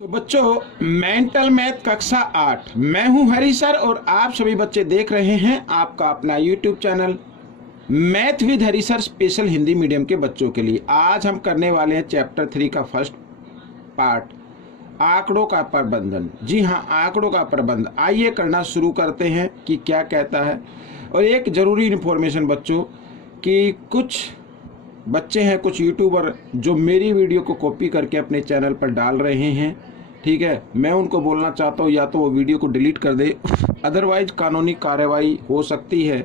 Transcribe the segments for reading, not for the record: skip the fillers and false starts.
तो बच्चों, mental math कक्षा 8 मैं हूं हरी सर और आप सभी बच्चे देख रहे हैं आपका अपना YouTube channel math with Hari sir special Hindi medium के बच्चों के लिए। आज हम करने वाले हैं चैप्टर 3 का फर्स्ट पार्ट, आंकड़ों का प्रबंधन। जी हाँ, आंकड़ों का प्रबंध। आइए करना शुरू करते हैं कि क्या कहता है। और एक ज़रूरी इन्फॉर्मेशन बच्चों कि कुछ बच्चे हैं, कुछ यूट्यूबर जो मेरी वीडियो को कॉपी करके अपने चैनल पर डाल रहे हैं, ठीक है। मैं उनको बोलना चाहता हूँ या तो वो वीडियो को डिलीट कर दे, अदरवाइज कानूनी कार्रवाई हो सकती है,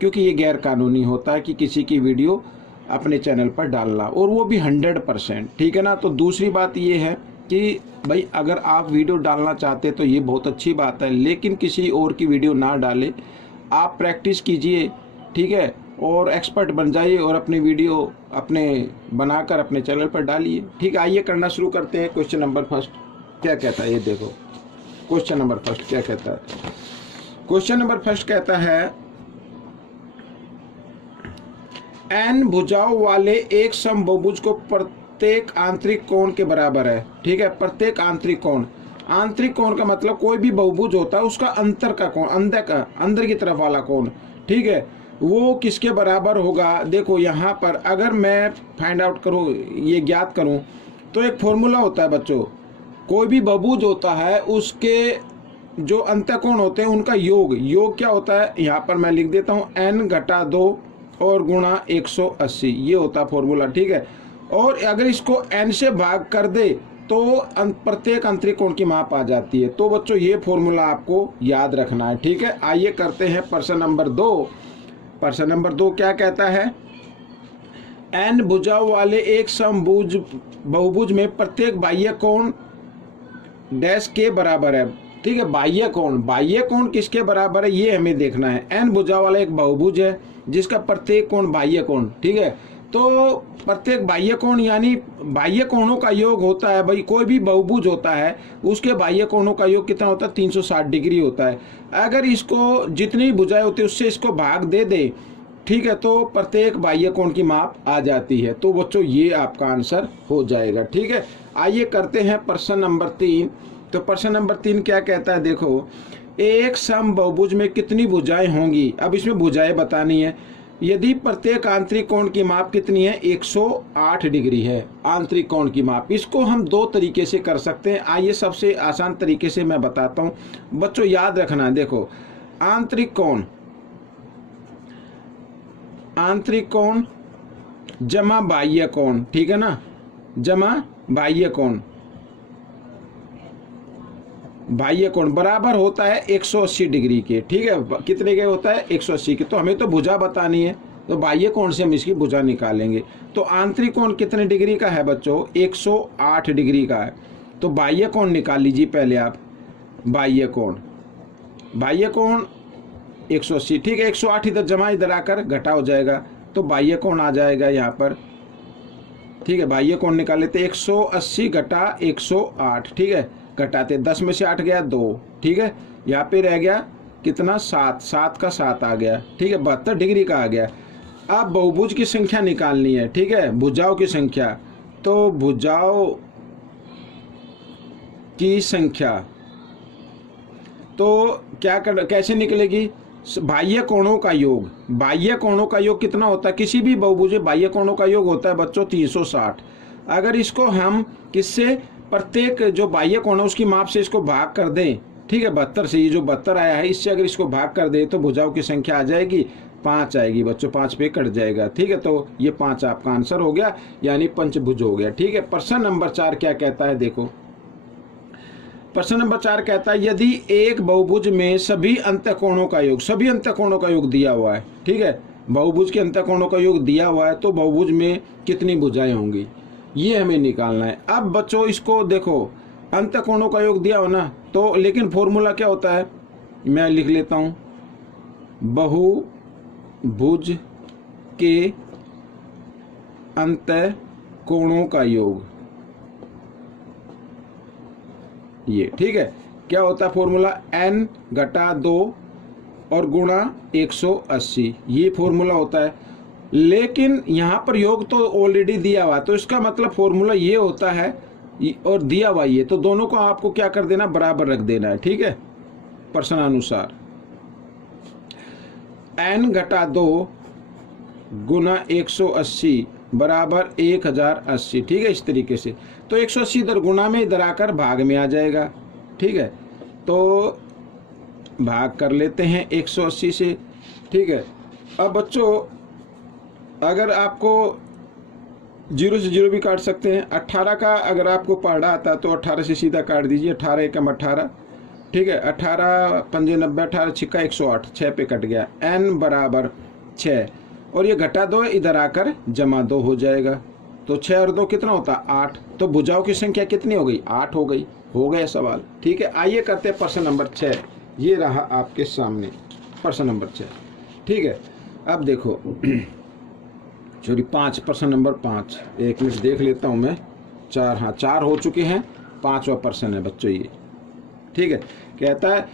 क्योंकि ये गैर कानूनी होता है कि किसी की वीडियो अपने चैनल पर डालना, और वो भी 100%, ठीक है ना। तो दूसरी बात ये है कि भाई अगर आप वीडियो डालना चाहते तो ये बहुत अच्छी बात है, लेकिन किसी और की वीडियो ना डालें। आप प्रैक्टिस कीजिए, ठीक है, और एक्सपर्ट बन जाइए और अपनी वीडियो अपने बनाकर अपने चैनल पर डालिए, ठीक है। आइए करना शुरू करते हैं। क्वेश्चन नंबर फर्स्ट क्या कहता है, ये देखो। क्वेश्चन नंबर फर्स्ट क्या कहता है? क्वेश्चन नंबर फर्स्ट कहता है एन भुजाओं वाले एक समबहुभुज को प्रत्येक आंतरिक कोण के बराबर है, ठीक है। प्रत्येक आंतरिक कोण, आंतरिक कोण का मतलब कोई भी बहुभुज होता है उसका अंतर का कोण, अंदर की तरफ वाला कोण, ठीक है, वो किसके बराबर होगा। देखो यहाँ पर अगर मैं फाइंड आउट करूँ, ये ज्ञात करूँ, तो एक फॉर्मूला होता है बच्चों। कोई भी बहुभुज होता है उसके जो अंतःकोण होते हैं उनका योग क्या होता है, यहाँ पर मैं लिख देता हूँ n-2 और गुणा 180, ये होता है फॉर्मूला, ठीक है। और अगर इसको n से भाग कर दे तो प्रत्येक आंतरिक कोण की माप आ जाती है। तो बच्चों ये फॉर्मूला आपको याद रखना है, ठीक है। आइए करते हैं प्रश्न नंबर 2। प्रश्न नंबर 2 क्या कहता है? n भुजाओं वाले एक समभुज बहुभुज में प्रत्येक बाह्य कोण डैश के बराबर है, ठीक है। बाह्य कोण किसके बराबर है ये हमें देखना है। n भुजा वाला एक बहुभुज है जिसका प्रत्येक कोण बाह्य कोण, ठीक है। तो प्रत्येक बाह्य कोण यानी बाह्य कोणों का योग होता है, भाई कोई भी बहुभुज होता है उसके बाह्य कोणों का योग कितना होता है, 360 डिग्री होता है। अगर इसको जितनी भुजाएं होती है उससे इसको भाग दे दे, ठीक है, तो प्रत्येक बाह्य कोण की माप आ जाती है। तो बच्चों ये आपका आंसर हो जाएगा, ठीक है। आइए करते हैं प्रश्न नंबर 3। तो प्रश्न नंबर 3 क्या कहता है, देखो। एक समबहुभुज में कितनी भुजाएं होंगी? अब इसमें भुजाएं बतानी है। यदि प्रत्येक आंतरिक कोण की माप कितनी है, 108 डिग्री है आंतरिक कोण की माप। इसको हम दो तरीके से कर सकते हैं। आइए सबसे आसान तरीके से मैं बताता हूँ बच्चों, याद रखना। देखो, आंतरिक कोण जमा बाह्य कोण, ठीक है ना, जमा बाह्य कोण बराबर होता है 180 डिग्री के, ठीक है। कितने के होता है, 180 के। तो हमें तो भुजा बतानी है, तो बाह्य कोण से हम इसकी भुजा निकालेंगे। तो आंतरिक कोण कितने डिग्री का है बच्चों, 108 डिग्री का है। तो बाह्य कोण निकाल लीजिए पहले आप। बाह्य कोण 180, ठीक है। 108 इधर जमा, इधर आकर घटा हो जाएगा, तो बाह्य कोण आ जाएगा यहाँ पर, ठीक है। बाह्य कोण निकाल लेते, 180 घटा 108, ठीक है। घटाते 10 में से 8 गया 2, ठीक है। यहाँ पे रह गया कितना, 7 का 7 आ गया, ठीक है। 72 डिग्री का आ गया। अब बहुभुज की संख्या निकालनी है, ठीक है, भुजाओं की संख्या। तो भुजाओं की संख्या तो कैसे निकलेगी, बाह्य कोणों का योग कितना होता है, किसी भी बहुभुज में बाह्य कोणों का योग होता है बच्चों 360। अगर इसको हम किससे, प्रत्येक जो बाह्य कोण है उसकी माप से इसको भाग कर दें, ठीक है, 72 से, ये जो 72 आया है इससे अगर इसको भाग कर दे तो भुजाओं की संख्या आ जाएगी 5 आएगी बच्चों, 5 पे कट जाएगा, ठीक है। तो ये 5 आपका आंसर हो गया, यानी पंचभुज हो गया, ठीक है। प्रश्न नंबर 4 क्या कहता है, देखो। प्रश्न नंबर 4 कहता है यदि एक बहुभुज में सभी अंतःकोणों का योग दिया हुआ है, ठीक है, बहुभुज के अंतःकोणों का योग दिया हुआ है, तो बहुभुज में कितनी भुजाएं होंगी ये हमें निकालना है। अब बच्चों इसको देखो, अंतःकोणों का योग दिया हो ना, तो लेकिन फॉर्मूला क्या होता है, मैं लिख लेता हूं, बहुभुज के अंतःकोणों का योग, ये, ठीक है। क्या होता है फॉर्मूला, n-2 और गुणा 180, ये फॉर्मूला होता है। लेकिन यहाँ पर योग तो ऑलरेडी दिया हुआ, तो इसका मतलब फॉर्मूला ये होता है और दिया y है, तो दोनों को आपको क्या कर देना, बराबर रख देना है। ठीक है, प्रश्नानुसार n घटा 2 गुना 180 बराबर 1080। ठीक है, इस तरीके से। तो 180 इधर गुना में, इधर आकर भाग में आ जाएगा। ठीक है, तो भाग कर लेते हैं 180 से। ठीक है, अब बच्चों अगर आपको 0 से 0 भी काट सकते हैं। 18 का अगर आपको पढ़ा आता तो 18 से सीधा काट दीजिए। 18 एकम 18। ठीक है, 18 पंजे 90, 18 छिक्का 108, 6 पे कट गया। n बराबर 6 और ये घटा 2 इधर आकर जमा 2 हो जाएगा। तो 6 और 2 कितना होता, 8। तो भुजाओं की संख्या कितनी हो गई, 8 हो गई। हो गया सवाल। ठीक है, आइए करते हैं प्रश्न नंबर 6। ये रहा आपके सामने प्रश्न नंबर 6। ठीक है, अब देखो सॉरी 5, प्रश्न नंबर 5। एक मिनट देख लेता हूँ मैं। 4, हाँ 4 हो चुके हैं, 5वां प्रश्न है बच्चों ये। ठीक है, कहता है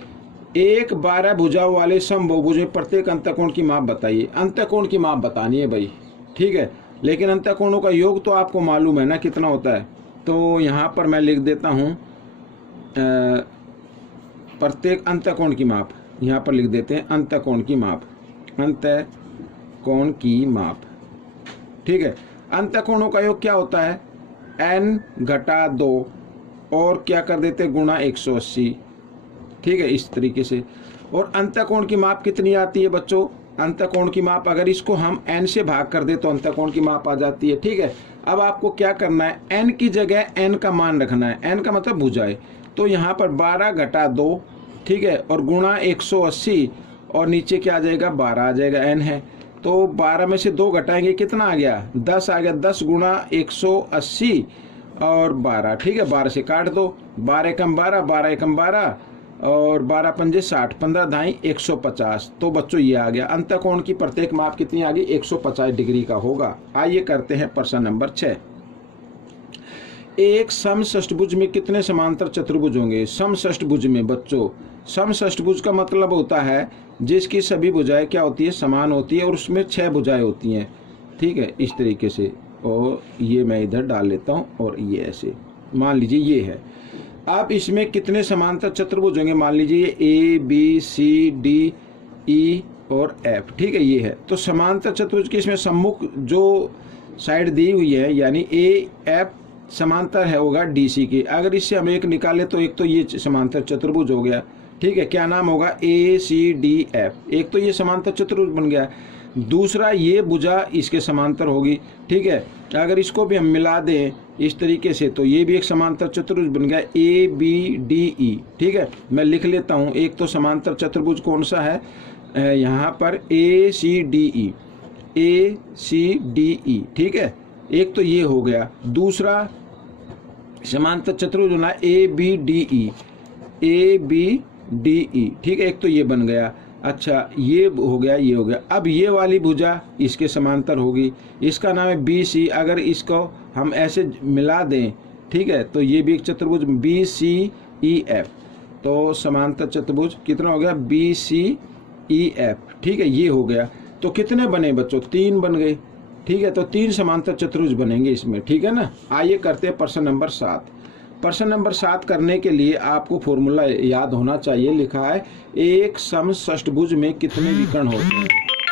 एक 12 भुजाओं वाले समबहुभुज में प्रत्येक अंतःकोण की माप बताइए। अंतःकोण की माप बतानी है भाई। ठीक है, लेकिन अंतःकोणों का योग तो आपको मालूम है ना कितना होता है। तो यहाँ पर मैं लिख देता हूँ प्रत्येक अंतःकोण की माप। यहाँ पर लिख देते हैं अंतःकोण की माप, अंतःकोण की माप। ठीक है, अंतःकोणों का योग क्या होता है, n घटा 2 और क्या कर देते गुणा 180। ठीक है, इस तरीके से। और अंतःकोण की माप कितनी आती है बच्चों, अंतःकोण की माप अगर इसको हम n से भाग कर दे तो अंतःकोण की माप आ जाती है। ठीक है, अब आपको क्या करना है, n की जगह n का मान रखना है। n का मतलब भुजाएं। तो यहाँ पर 12 घटा 2, ठीक है, और गुणा 180 और नीचे क्या आ जाएगा, 12 आ जाएगा, n है। तो 12 में से 2 घटाएंगे, कितना आ गया, 10 आ गया। 10 गुणा 180 और 12। ठीक है, 12 से काट दो। 12 एकम 12, 12 एकम 12 और 12 पंजे 60, 15 धाई 150। तो बच्चों ये आ गया। अंतःकोण की प्रत्येक माप कितनी आ गई, 150 डिग्री का होगा। आइए करते हैं प्रश्न नंबर 6। एक समषष्ठभुज में कितने समांतर चतुर्भुज होंगे। समषष्ठभुज में बच्चों, समषष्ठभुज का मतलब होता है जिसकी सभी भुजाएं क्या होती है, समान होती है और उसमें 6 भुजाएं होती हैं। ठीक है, इस तरीके से। और ये मैं इधर डाल लेता हूँ और ये ऐसे मान लीजिए ये है। अब इसमें कितने समांतर चतुर्भुज होंगे, मान लीजिए A B C D E और F। ठीक है, ये है। तो समांतर चतुर्भुज की इसमें सम्मुख जो साइड दी हुई है, यानी AF समांतर है होगा DC के। अगर इससे हम एक निकाले तो एक तो ये समांतर चतुर्भुज हो गया। ठीक है, क्या नाम होगा, ACDF। एक तो ये समांतर चतुर्भुज बन गया। दूसरा ये भुजा इसके समांतर होगी। ठीक है, अगर इसको भी हम मिला दें इस तरीके से तो ये भी एक समांतर चतुर्भुज बन गया, ABDE। ठीक है, मैं लिख लेता हूँ। एक तो समांतर चतुर्भुज कौन सा है, यहाँ पर ACDE, ACDE। ठीक है, एक तो ये हो गया। दूसरा समांतर चतुर्भुज होना ABDE, ABDE। ठीक है, एक तो ये बन गया। अच्छा, ये हो गया, ये हो गया। अब ये वाली भुजा इसके समांतर होगी, इसका नाम है BC। अगर इसको हम ऐसे मिला दें, ठीक है, तो ये भी एक चतुर्भुज BCEF। तो समांतर चतुर्भुज कितना हो गया, BCEF। ठीक है, ये हो गया। तो कितने बने बच्चों, 3 बन गए। ठीक है, तो 3 समांतर चतुर्भुज बनेंगे इसमें। ठीक है ना। आइए करते हैं प्रश्न नंबर 7। प्रश्न नंबर 7 करने के लिए आपको फॉर्मूला याद होना चाहिए। लिखा है एक समषष्ठभुज में कितने विकर्ण होते हैं,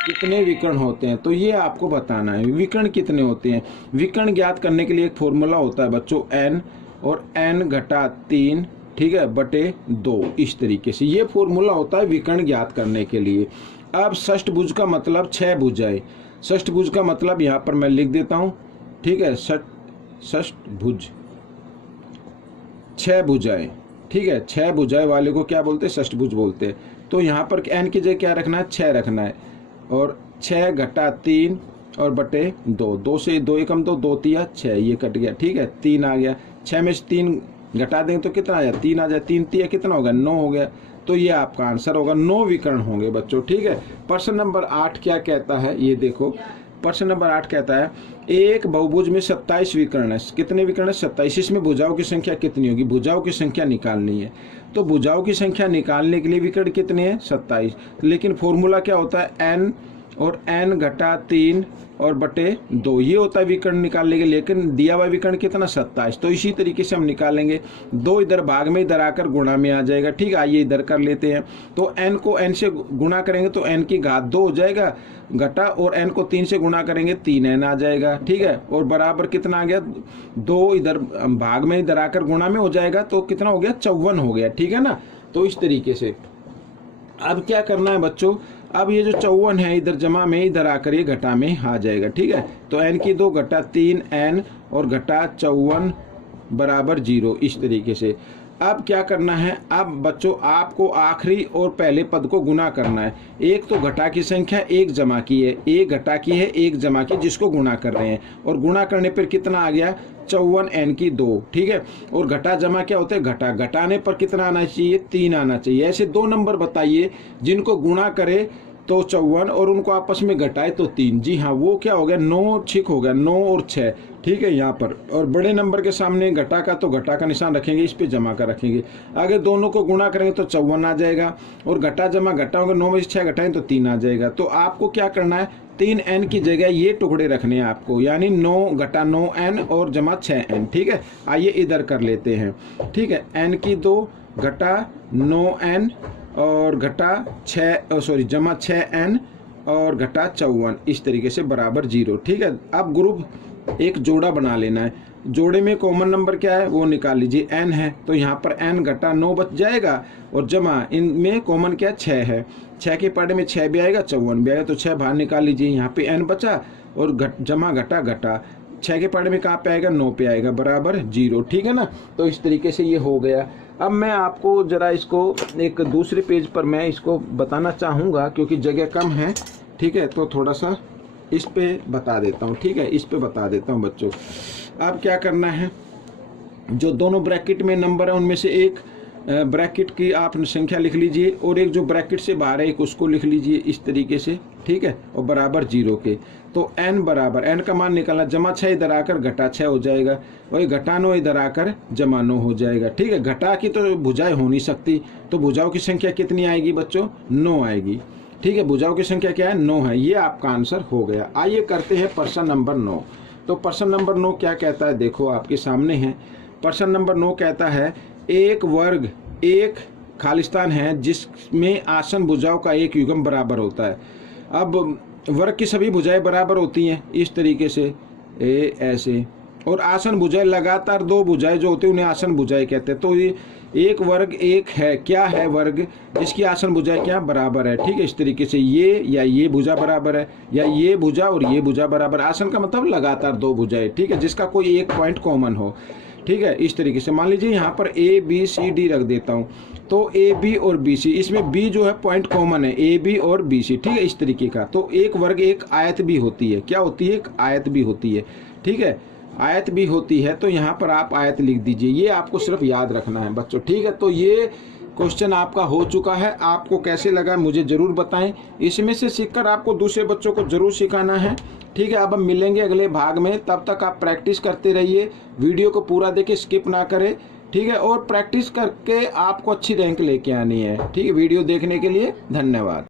कितने विकर्ण होते हैं। तो ये आपको बताना है विकर्ण कितने होते हैं। विकर्ण ज्ञात करने के लिए एक फॉर्मूला होता है बच्चों, n और n घटा 3, ठीक है, बटे 2। इस तरीके से ये फॉर्मूला होता है विकर्ण ज्ञात करने के लिए। अब षष्ठभुज का मतलब 6 भुजाएं। षष्ठभुज का मतलब यहाँ पर मैं लिख देता हूँ। ठीक है, षष्ठभुज 6 भुजाएं। ठीक है, 6 भुजाएं वाले को क्या बोलते हैं, षष्ठभुज बोलते हैं। तो यहाँ पर n की जगह क्या रखना है, 6 रखना है। और 6 घटा 3 और बटे 2। 2 से 2 एकम 2, 2 तिया 6, ये कट गया। ठीक है, 3 आ गया। 6 में से 3 घटा देंगे तो कितना आ जाए, 3 आ जाए। 3 तिया कितना होगा, 9 हो गया। तो ये आपका आंसर होगा। 9 विकर्ण होंगे बच्चों। ठीक है, प्रश्न नंबर 8 क्या कहता है, ये देखो। प्रश्न नंबर 8 कहता है एक बहुभुज में 27 विकर्ण है। कितने विकर्ण है, 27। इसमें भुजाओं की संख्या कितनी होगी, भुजाओं की संख्या निकालनी है। तो भुजाओं की संख्या निकालने के लिए विकर्ण कितने हैं, 27। लेकिन फॉर्मूला क्या होता है, n और n घटा 3 और बटे 2 ये होता है विकर्ण निकालने के, लेकिन दिया हुआ विकर्ण कितना 27। तो इसी तरीके से हम निकालेंगे, 2 इधर भाग में इधर आकर गुणा में आ जाएगा। ठीक है, आइए इधर कर लेते हैं। तो n को n से गुणा करेंगे तो n की घात 2 हो जाएगा घटा, और n को 3 से गुणा करेंगे 3n आ जाएगा। ठीक है, और बराबर कितना आ गया, 2 इधर भाग में इधर आकर गुणा में हो जाएगा तो कितना हो गया 54 हो गया। ठीक है ना, तो इस तरीके से अब क्या करना है बच्चों, अब ये जो 54 है इधर जमा में इधर आकर ये घटा में आ जाएगा। ठीक है, तो n की 2 घटा 3n और घटा 54 बराबर 0। इस तरीके से अब क्या करना है, अब बच्चों आपको आखिरी और पहले पद को गुना करना है। एक तो घटा की संख्या, एक जमा की है, एक घटा की है, एक जमा की, जिसको गुना कर रहे हैं, और गुना करने पर कितना आ गया 54 n की 2। ठीक है, और घटा जमा क्या होता है, घटा, घटाने पर कितना आना चाहिए 3 आना चाहिए। ऐसे 2 नंबर बताइए जिनको गुणा करे तो 54 और उनको आपस में घटाए तो 3। जी हाँ, वो क्या हो गया 9 ठीक हो गया, 9 और 6। ठीक है यहाँ पर, और बड़े नंबर के सामने घटा का तो घटा का निशान रखेंगे, इस पे जमा का रखेंगे। आगे दोनों को गुणा करेंगे तो 54 आ जाएगा, और घटा जमा घटा होगा, 9 में से 6 घटाएं तो 3 आ जाएगा। तो आपको क्या करना है, 3n की जगह ये टुकड़े रखने हैं आपको, यानी 9 घटा 9n और जमा 6n। ठीक है, आइए इधर कर लेते हैं। ठीक है, n की 2 घटा 9n और घटा 6 जमा 6n और घटा 54, इस तरीके से बराबर 0। ठीक है, अब ग्रुप एक जोड़ा बना लेना है। जोड़े में कॉमन नंबर क्या है वो निकाल लीजिए, n है, तो यहाँ पर n घटा 9 बच जाएगा, और जमा इनमें कॉमन क्या 6 है, 6 के पढ़े में 6 भी आएगा, 54 भी आएगा, तो 6 बाहर निकाल लीजिए। यहाँ पे n बचा और जमा घटा घटा 6 के पढ़े में कहाँ पे आएगा 9 पे आएगा, बराबर 0। ठीक है ना, तो इस तरीके से ये हो गया। अब मैं आपको जरा इसको एक दूसरे पेज पर मैं इसको बताना चाहूँगा, क्योंकि जगह कम है। ठीक है, तो थोड़ा सा इस पे बता देता हूँ। ठीक है, इस पे बता देता हूँ बच्चों। अब क्या करना है, जो दोनों ब्रैकेट में नंबर है उनमें से एक ब्रैकेट की आप संख्या लिख लीजिए, और एक जो ब्रैकेट से बाहर है एक उसको लिख लीजिए इस तरीके से। ठीक है, और बराबर 0 के। तो n बराबर, n का मान निकालना, जमा 6 इधर आकर घटा 6 हो जाएगा, और घटा 9 इधर आकर जमा 9 हो जाएगा। ठीक है, घटा की तो भुजाएं हो नहीं सकती, तो भुजाओं की संख्या कितनी आएगी बच्चों 9 आएगी। ठीक है, भुजाओं की संख्या क्या है 9 है, ये आपका आंसर हो गया। आइए करते हैं प्रश्न नंबर 9। तो प्रश्न नंबर 9 क्या कहता है, देखो आपके सामने है। प्रश्न नंबर 9 कहता है, एक वर्ग एक खालिस्तान है जिसमें आसन भुजाओं का एक युग्म बराबर होता है। अब वर्ग की सभी भुजाएं बराबर होती हैं इस तरीके से, ऐसे, और आसन भुजाएं लगातार 2 भुजाएं जो होती हैं उन्हें आसन भुजाएं कहते हैं। तो ये एक वर्ग एक है, क्या है वर्ग जिसकी आसन भुजाएं क्या बराबर है। ठीक है, इस तरीके से ये या ये भुजा बराबर है, या ये भुजा और ये भुजा बराबर। आसन का मतलब लगातार 2 भुजाएं। ठीक है, जिसका कोई एक पॉइंट कॉमन हो। ठीक है, इस तरीके से मान लीजिए यहाँ पर ए बी सी डी रख देता हूँ, तो ए बी और बी सी, इसमें बी जो है पॉइंट कॉमन है, ए बी और बी सी। ठीक है, इस तरीके का। तो एक वर्ग एक आयत भी होती है, क्या होती है, एक आयत भी होती है। ठीक है, आयत भी होती है, तो यहाँ पर आप आयत लिख दीजिए, ये आपको सिर्फ याद रखना है बच्चों। ठीक है, तो ये क्वेश्चन आपका हो चुका है। आपको कैसे लगा मुझे जरूर बताएं, इसमें से सीखकर आपको दूसरे बच्चों को जरूर सिखाना है। ठीक है, अब हम मिलेंगे अगले भाग में, तब तक आप प्रैक्टिस करते रहिए, वीडियो को पूरा देखिए, स्किप ना करें। ठीक है, और प्रैक्टिस करके आपको अच्छी रैंक लेके आनी है। ठीक है, वीडियो देखने के लिए धन्यवाद।